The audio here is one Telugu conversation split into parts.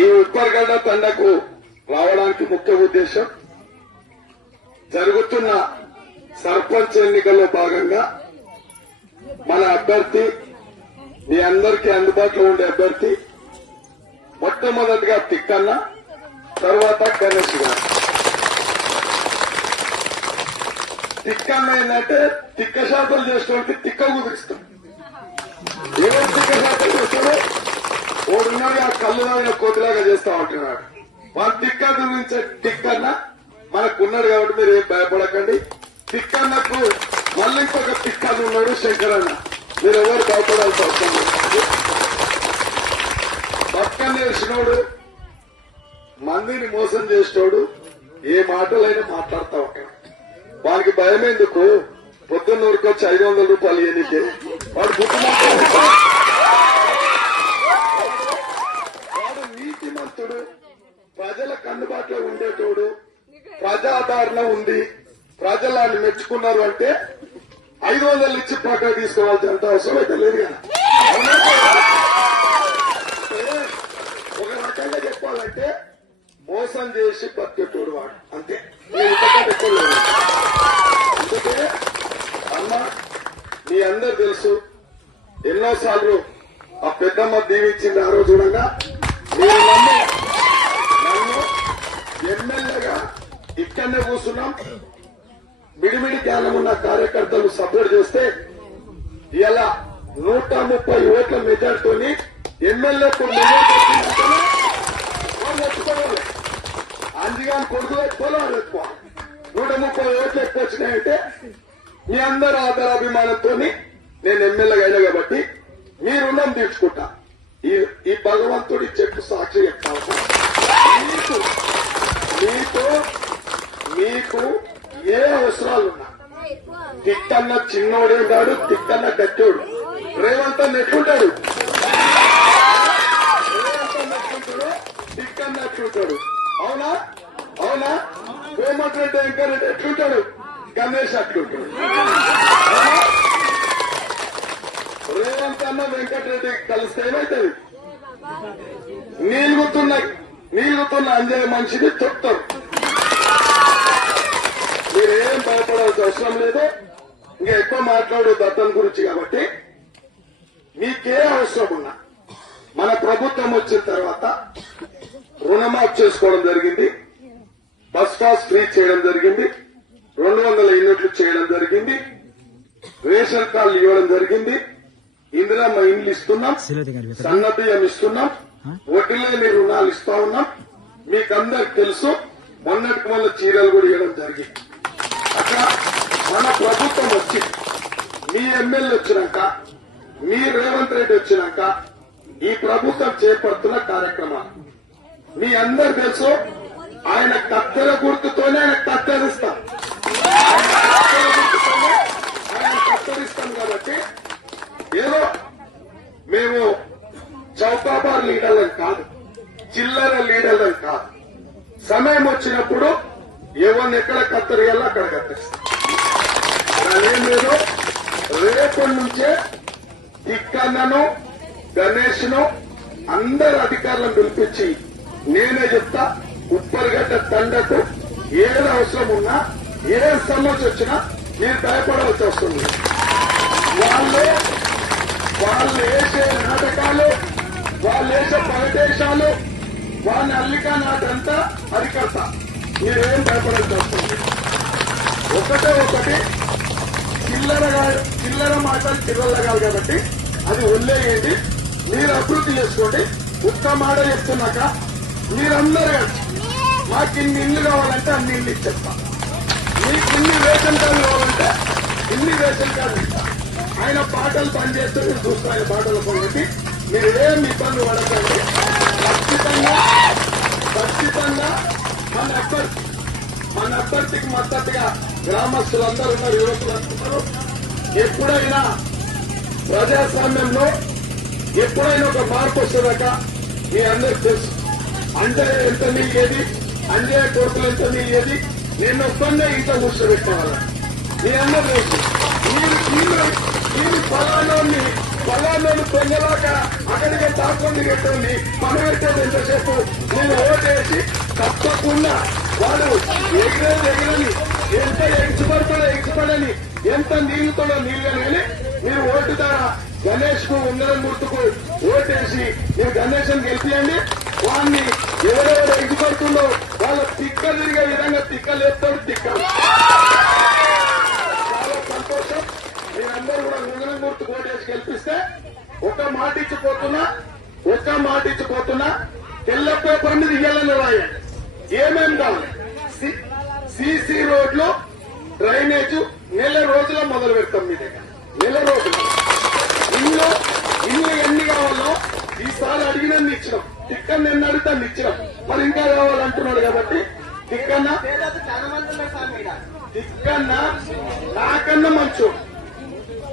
ఈ ఉప్పర్గడ్డ తండకు రావడానికి ముఖ్య ఉద్దేశం జరుగుతున్న సర్పంచ్ ఎన్నికల్లో భాగంగా మన అభ్యర్థి మీ అందరికీ అందుబాటులో ఉండే అభ్యర్థి మొట్టమొదటిగా తిక్కన్న, తర్వాత గణేష్ గారు. తిక్కన్న ఏంటంటే తిక్క శాతం చేసుకోవడానికి తిక్క కుదిరిస్తాం. ఎవరు తిక్క శాతం చేస్తాడో ఓడున్నాడు ఆ కళ్ళు తాగిన కోతిలాగా చేస్తా ఉంటున్నాడు. వాళ్ళ తిక్క గురించే తిక్కన్న మనకున్నాడు కాబట్టి మీరు ఏం భయపడకండి. తిక్కన్నకు మళ్ళీ ఇంకొక తిక్కన్న ఉన్నాడు శంకరన్న. మీరు ఎవరు భయపడాల్సి అవసరం లేదు. పక్కన చేసినోడు మందిని మోసం చేసినోడు ఏ మాటలైనా మాట్లాడుతూ ఉంటాడు. వానికి భయం ఎందుకు? పొద్దున్న ఊరికొచ్చి 500 రూపాయలు ఇయ్యనికే వాడు వాడు నీతిమంతుడు, ప్రజలకు అందుబాటులో ఉండేటోడు, ప్రజాదరణ ఉంది, ప్రజలు ఆయన మెచ్చుకున్నారు అంటే 500 ఇచ్చి పక్క తీసుకోవాల్సినంత అవసరం అయితే లేదు కదా. ఒక రకంగా చెప్పాలంటే మోసం చేసి బతికేటోడు వాడు, అంతే. అందుకే అమ్మ మీ అందరు తెలుసు, ఎన్నోసార్లు ఆ పెద్దమ్మ దీవించింది. ఆ రోజు చూడగా మీరు నన్ను ఎమ్మెల్యేగా ఇక్కడనే కూర్చున్నాం. మిడిమిడి జ్ఞానం ఉన్న కార్యకర్తలు సపోర్ట్ చేస్తే ఇలా 130 ఓట్ల మెజార్టీతోని ఎమ్మెల్యేకు మెచ్చుకోవాలి. అంజిగాని కొడుకు ఎక్కువ ఎక్కువ 130 ఓట్లు ఎక్కువ వచ్చినాయంటే మీ అందరూ ఆదరాభిమానంతో నేను ఎమ్మెల్యేగా అయినా కాబట్టి మీ రుణం తీర్చుకుంటా. ఈ భగవంతుడి చెప్పు సాక్షి చెప్తాను. మీకు ఏ అవసరాలున్నా తిక్కన్న చిన్నోడే కాడు, తిక్కన్న గట్టోడు. రేవంత్ ఎట్లుంటాడు, తిక్కన్న ఎట్లుంటాడు? అవునా అవునా? కోమటిరెడ్డి వెంకరెడ్డి ఎట్లుంటాడు? గణేష్ అట్లుంటాడు. రేవంత్ అన్న వెంకటరెడ్డి కలిస్తే ఏమైతుంది? నీలుగుతున్న అంజయ్య మనిషిని చెప్తారు. మీరేం భయపడాల్సిన అవసరం లేదు. ఇంకా ఎక్కువ మాట్లాడేది అతని గురించి కాబట్టి మీకే అవసరం ఉన్నా మన ప్రభుత్వం వచ్చిన తర్వాత రుణమాఫీ చేసుకోవడం జరిగింది, బస్ పాస్ ఫ్రీ చేయడం జరిగింది, 200 యూనిట్లు చేయడం జరిగింది, రేషన్ కార్డులు ఇవ్వడం జరిగింది, ఇందిరమ్మ ఇండ్లు ఇస్తున్నాం, సన్న బియ్యం ఇస్తున్నాం, వడ్డీ లేని రుణాలు ఇస్తా ఉన్నాం. మీకందరికి తెలుసు, మొన్నటికి మొన్న చీరలు కూడా ఇవ్వడం జరిగింది. అట్లా మన ప్రభుత్వం వచ్చి మీ ఎమ్మెల్యే వచ్చినాక, మీ రేవంత్ రెడ్డి వచ్చినాక ఈ ప్రభుత్వం చేపడుతున్న కార్యక్రమాలు మీ అందరు తెలుసు. ఆయన కత్తెర గుర్తుతోనే ఆయన కత్తెరిస్తాం. ఆయన కత్తెరిస్తాం కాబట్టి ఏదో మేము చౌకాబార్ లీడర్లను కాదు, చిల్లర లీడర్లను కాదు. సమయం వచ్చినప్పుడు ఎవరిని ఎక్కడ కత్తెరియాలో అక్కడ కత్తెరిస్తాం. అదేం లేదు. రేపటి నుంచే తిక్కన్నను, గణేష్ ను అందరు అధికారులను పిలిపించి నేనే చెప్తా. ఉప్పర్గడ్డ తండకు ఏది అవసరం ఉన్నా, ఏ సమస్య వచ్చినా మీరు భయపడవలసి వస్తుంది. వాళ్ళు వేసే నాటకాలు, వాళ్ళు వేసే పరదేశాలు, వాళ్ళ అల్లిక నాటంతా అరికడతా. మీరేం భయపడాల్సి వస్తుంది. ఒకటి చిల్లర మాటలు చిల్లరగాలి కాబట్టి అది వదిలేయండి. మీరు అభివృద్ధి చేసుకోండి. ఒక్క మాట చెప్తున్నాక మీరందరూ మాకు ఇన్ని ఇల్లు కావాలంటే అన్ని ఇల్లు ఇచ్చేస్తా, మీకు ఇన్ని రేషన్ కార్డు కావాలంటే ఇన్ని రేషన్ కార్డు ఇస్తా. ఆయన పాటలు పనిచేస్తే మీరు చూస్తారు. ఆయన పాటలు పనిచేసి మీరు ఏం ఇబ్బంది పడకండి. ఖచ్చితంగా మన అభ్యర్థికి మద్దతుగా గ్రామస్తులందరూ ఉన్నారు, యువకులు అంటున్నారు. ఎప్పుడైనా ప్రజాస్వామ్యంలో ఎప్పుడైనా ఒక మార్పు వస్తుందాక మీ అందరికి తెలుసు. అంజయ్య ఎంత మిగిలేది, అంజయ్య కొడుకులు ఎంత మిగిలేది, నేను ఒక్కనే ఇంట్లో కూర్చోబెట్టేవాళ్ళ. మీ అందరూ తెలుసు. మీరు ఫలానాన్ని మళ్ళా నేను పెంగలాక అక్కడికి దాక్కొని పెట్టండి పని పెట్టేది ఎంతసేపు నేను ఓటేసి తప్పకుండా వాడు ఎగిరని ఎంత ఎగిసిపడని ఎంత నీళ్లుతాడో నీళ్ళు కానీ మీరు ఓటు ద్వారా గణేష్ కు ఉంగరం గుర్తుకు ఓటేసి మీరు గణేశం గెలిపియండి. వాడిని ఎవరెవరు ఎగిసిపడుతుందో వాళ్ళ తిక్క తిరిగే విధంగా తిక్కలేస్తాడు తిక్కలు. చాలా సంతోషం. మీరందరూ కూడా ఉంగరం గుర్తుకు ఓటేసి గెలిపిస్తే ఒక మాట ఇచ్చిపోతున్నా తెల్ల పేపర్ మీద ఇయ్యాలని రాయండి. ఏమేం కావాలి? సీసీ రోడ్లు డ్రైనేజ్ నెల రోజుల్లో మొదలు పెడతాం మీ దగ్గర. నెల రోజులు ఇల్లు ఎన్ని కావాలో ఈసారి అడిగినన్ని ఇచ్చినాం. తిక్కన్న ఎన్ని అడిగితే అన్ని ఇచ్చినాం. మరి ఇంకా కావాలంటున్నాడు కాబట్టి తిక్కన్న నాకన్నా మంచోడు,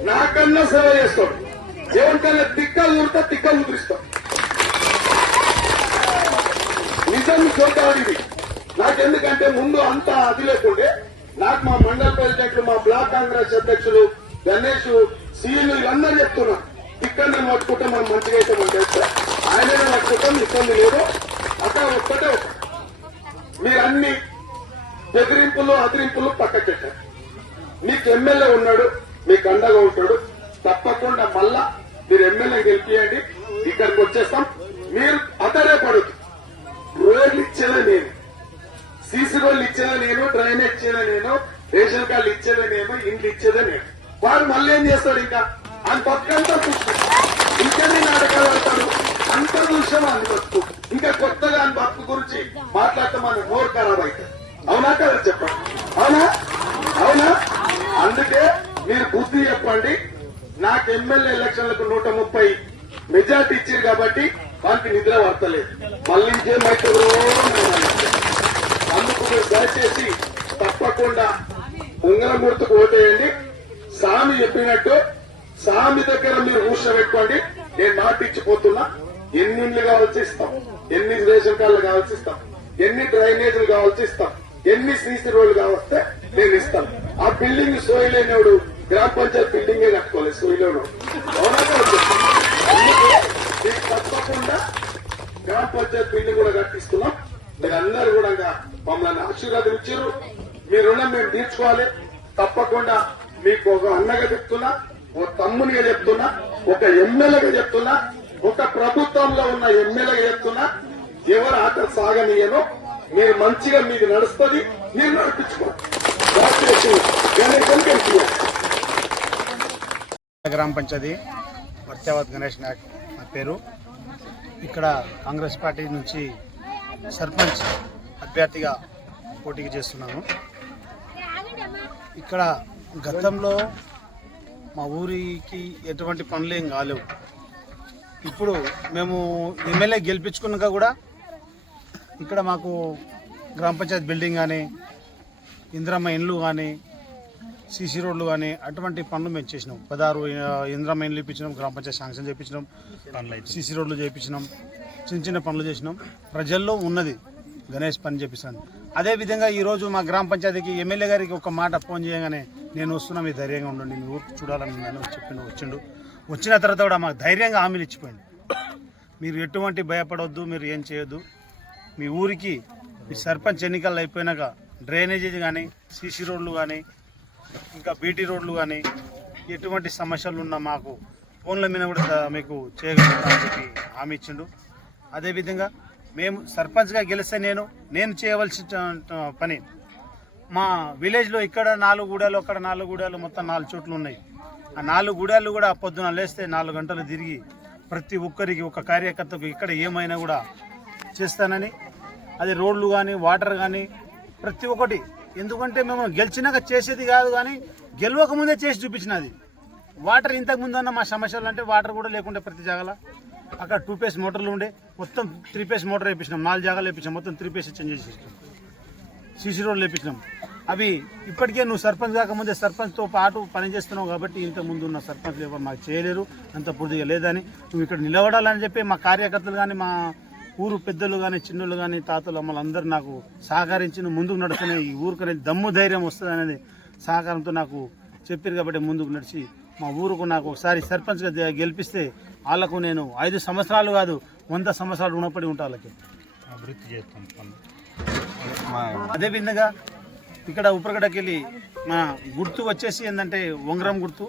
నాకన్నా సేవ చేస్తాడు. ఎవరికన్నా తిక్క ఊరితే తిక్క ఉదిరిస్తాం. నిజం చూద్దాం. ఇది నాకెందుకంటే ముందు అంతా అది లేకుండే నాకు మా మండల ప్రెసిడెంట్లు, మా బ్లాక్ కాంగ్రెస్ అధ్యక్షులు, గణేష్, సీఎలు ఇవన్నీ చెప్తున్నా. తిక్కన్న పట్టుకుంటే మనం మంచిగా అయితే మనం చేస్తే ఆయననే పట్టుకుంటాం, ఇబ్బంది లేదు. అక్కడ ఒక్కటే మీరన్ని బెదిరింపులు అదిరింపులు పక్కకెట్టారు. మీకు ఎమ్మెల్యే ఉన్నాడు, మీకు అండగా ఉంటాడు. తప్పకుండా మళ్ళా మీరు ఎమ్మెల్యే గెలిపియండి. ఇక్కడికి వచ్చేస్తాం. మీరు అతడే పడదు. రోడ్లు ఇచ్చేదే నేను, సీసీ రోడ్లు ఇచ్చేదే నేను, డ్రైనేజ్ ఇచ్చేదే నేను, రేషన్ కార్డులు ఇచ్చేదే నేను, ఇండ్లు ఇచ్చేదే నేను. వాడు మళ్ళీ ఏం చేస్తాడు? ఇంకా ఆయన పక్కంతా చూస్తాడు. ఇంకనే నాటకాలు ఆడతాడు. అంత చూసాం అని బతుకు. ఇంకా కొత్తగా ఆయన బతుకు గురించి మాట్లాడితే మన నోరు ఖరాబ్ అవుతుంది. అవునా కదా చెప్పండి? అవునా? అందుకే మీరు బుద్ధి చెప్పండి. నాకు ఎమ్మెల్యే ఎలక్షన్లకు 130 మెజార్టీ ఇచ్చారు కాబట్టి వాళ్ళకి నిద్ర పడతలేదు. మళ్ళీ ఇంకేమైతుందో అందుకు మీరు దయచేసి తప్పకుండా ఉంగరం గుర్తుకు ఓటేయండి. సామి చెప్పినట్టు సామి దగ్గర మీరు ఊష పెట్టుకోండి. నేను మాటిచ్చిపోతున్నా. ఎన్ని ఇండ్లు కావాల్సి ఇస్తాం, ఎన్ని రేషన్ కార్డులు కావాల్సి ఇస్తాం, ఎన్ని డ్రైనేజీలు కావాల్సి ఇస్తాం, ఎన్ని సీసీ రోడ్లు కావస్తే నేను ఇస్తాను. ఆ బిల్డింగ్ సోయలేనోడు గ్రామ పంచాయతీ బిల్డింగే కట్టుకోలేదు. సోయలేడు మీకు తప్పకుండా గ్రామ పంచాయతీ బిల్డింగ్ కూడా కట్టిస్తున్నాం. మీరందరూ కూడా మమ్మల్ని ఆశీర్వాదం ఇచ్చారు. మీ రుణం మేము తీర్చుకోవాలి. తప్పకుండా మీకు ఒక అన్నగా చెప్తున్నా, ఒక తమ్మునిగా చెప్తున్నా, ఒక ఎమ్మెల్యేగా చెప్తున్నా, ఒక ప్రభుత్వంలో ఉన్న ఎమ్మెల్యేగా చెప్తున్నా. ఎవరు ఆట సాగనీయను. మీరు మంచిగా మీకు నడుస్తుంది, మీరు నడిపించుకోండి. గ్రామ పంచాయతీ వర్త్యావత్ గణేష్ నాయక్ నా పేరు. ఇక్కడ కాంగ్రెస్ పార్టీ నుంచి సర్పంచ్ అభ్యర్థిగా పోటీకి చేస్తున్నాను. ఇక్కడ గతంలో మా ఊరికి ఎటువంటి పనులు ఏం కాలేవు. ఇప్పుడు మేము ఎమ్మెల్యే గెలిపించుకున్నాక కూడా ఇక్కడ మాకు గ్రామ పంచాయతీ బిల్డింగ్ కానీ, ఇందిరమ్మ ఇండ్లు కానీ, సీసీ రోడ్లు కానీ అటువంటి పనులు మేము చేసినాం. 16 ఇందిరమ్మ ఇండ్లు ఇప్పించినాం, గ్రామ పంచాయతీ శాంక్షన్ చేయించినాం, సీసీ రోడ్లు చేయించినాం, చిన్న పనులు చేసినాం. ప్రజల్లో ఉన్నది గణేష్ పని చేపిస్తాను. అదేవిధంగా ఈరోజు మా గ్రామ పంచాయతీకి ఎమ్మెల్యే గారికి ఒక మాట ఫోన్ చేయగానే నేను వస్తున్నా, మీరు ధైర్యంగా ఉండండి, మీ ఊరికి చూడాలని నేను వచ్చిండు. వచ్చిన తర్వాత కూడా మాకు ధైర్యంగా హామీలు ఇచ్చిపోయింది. మీరు ఎటువంటి భయపడవద్దు, మీరు ఏం చేయొద్దు. మీ ఊరికి మీ సర్పంచ్ ఎన్నికలు అయిపోయినాక డ్రైనేజీ కానీ, సీసీ రోడ్లు కానీ, ఇంకా బీటీ రోడ్లు కానీ ఎటువంటి సమస్యలు ఉన్నా మాకు ఫోన్ల మీద కూడా మీకు చేయగలుగుతామని చెప్పి హామీ ఇచ్చిండు. అదేవిధంగా మేము సర్పంచ్గా గెలిస్తే నేను చేయవలసిన పని, మా విలేజ్లో ఇక్కడ 4 గూడాలు, అక్కడ 4 గూడాలు, మొత్తం 4 చోట్లు ఉన్నాయి. ఆ 4 గూడాలు కూడా పొద్దున లేస్తే 4 గంటలు తిరిగి ప్రతి ఒక్కరికి, ఒక కార్యకర్తకు ఇక్కడ ఏమైనా కూడా చేస్తానని, అది రోడ్లు కానీ, వాటర్ కానీ ప్రతి ఒక్కటి. ఎందుకంటే మేము గెలిచినాక చేసేది కాదు, కానీ గెలవకముందే చేసి చూపించినది. వాటర్ ఇంతకుముందు అన్న మా సమస్యలు అంటే వాటర్ కూడా లేకుంటే ప్రతి జాగాల అక్కడ 2 ఫేస్ మోటార్లు ఉండే, మొత్తం 3 ఫేస్ మోటార్ వేయించినాం. 4 జాగాలు వేయించాం, మొత్తం 3 ఫేస్ చేంజ్ చేసేసినాం. సీసీ రోడ్లు వేయించినాం. అవి ఇప్పటికే నువ్వు సర్పంచ్ కాకముందే సర్పంచ్తో పాటు పనిచేస్తున్నావు కాబట్టి ఇంతకుముందు ఉన్న సర్పంచ్లు ఎవరు మాకు చేయలేరు, అంత పూర్తిగా లేదని నువ్వు ఇక్కడ నిలబడాలని చెప్పి మా కార్యకర్తలు కానీ, మా ఊరు పెద్దలు కానీ, చిన్నోళ్ళు కానీ, తాతలు అమ్మలు అందరూ నాకు సహకరించి నువ్వు ముందుకు నడుస్తూనే ఈ ఊరికి అనేది దమ్ము ధైర్యం వస్తుంది అనేది సహకారంతో నాకు చెప్పారు. కాబట్టి ముందుకు నడిచి మా ఊరుకు నాకు ఒకసారి సర్పంచ్గా గెలిపిస్తే వాళ్ళకు నేను 5 సంవత్సరాలు కాదు 100 సంవత్సరాలు రుణపడి ఉంటా వాళ్ళకి. అభివృద్ధి చేస్తాం. అదేవిధంగా ఇక్కడ ఉప్పరగడ్డకి వెళ్ళి మన గుర్తు వచ్చేసి ఏంటంటే ఉంగరం గుర్తు.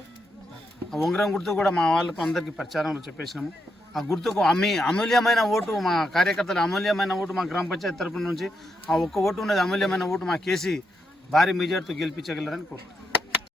ఆ ఉంగరం గుర్తు కూడా మా వాళ్ళకు అందరికీ ప్రచారంలో చెప్పేసినాము. ఆ గుర్తుకు అమూల్యమైన ఓటు, మా కార్యకర్తలు అమూల్యమైన ఓటు, మా గ్రామ పంచాయతీ తరపున నుంచి ఆ ఒక్క ఓటు ఉన్నది అమూల్యమైన ఓటు మా కేసీ భారీ మెజార్టీతో గెలిపించగలరని కోరుతున్నాను.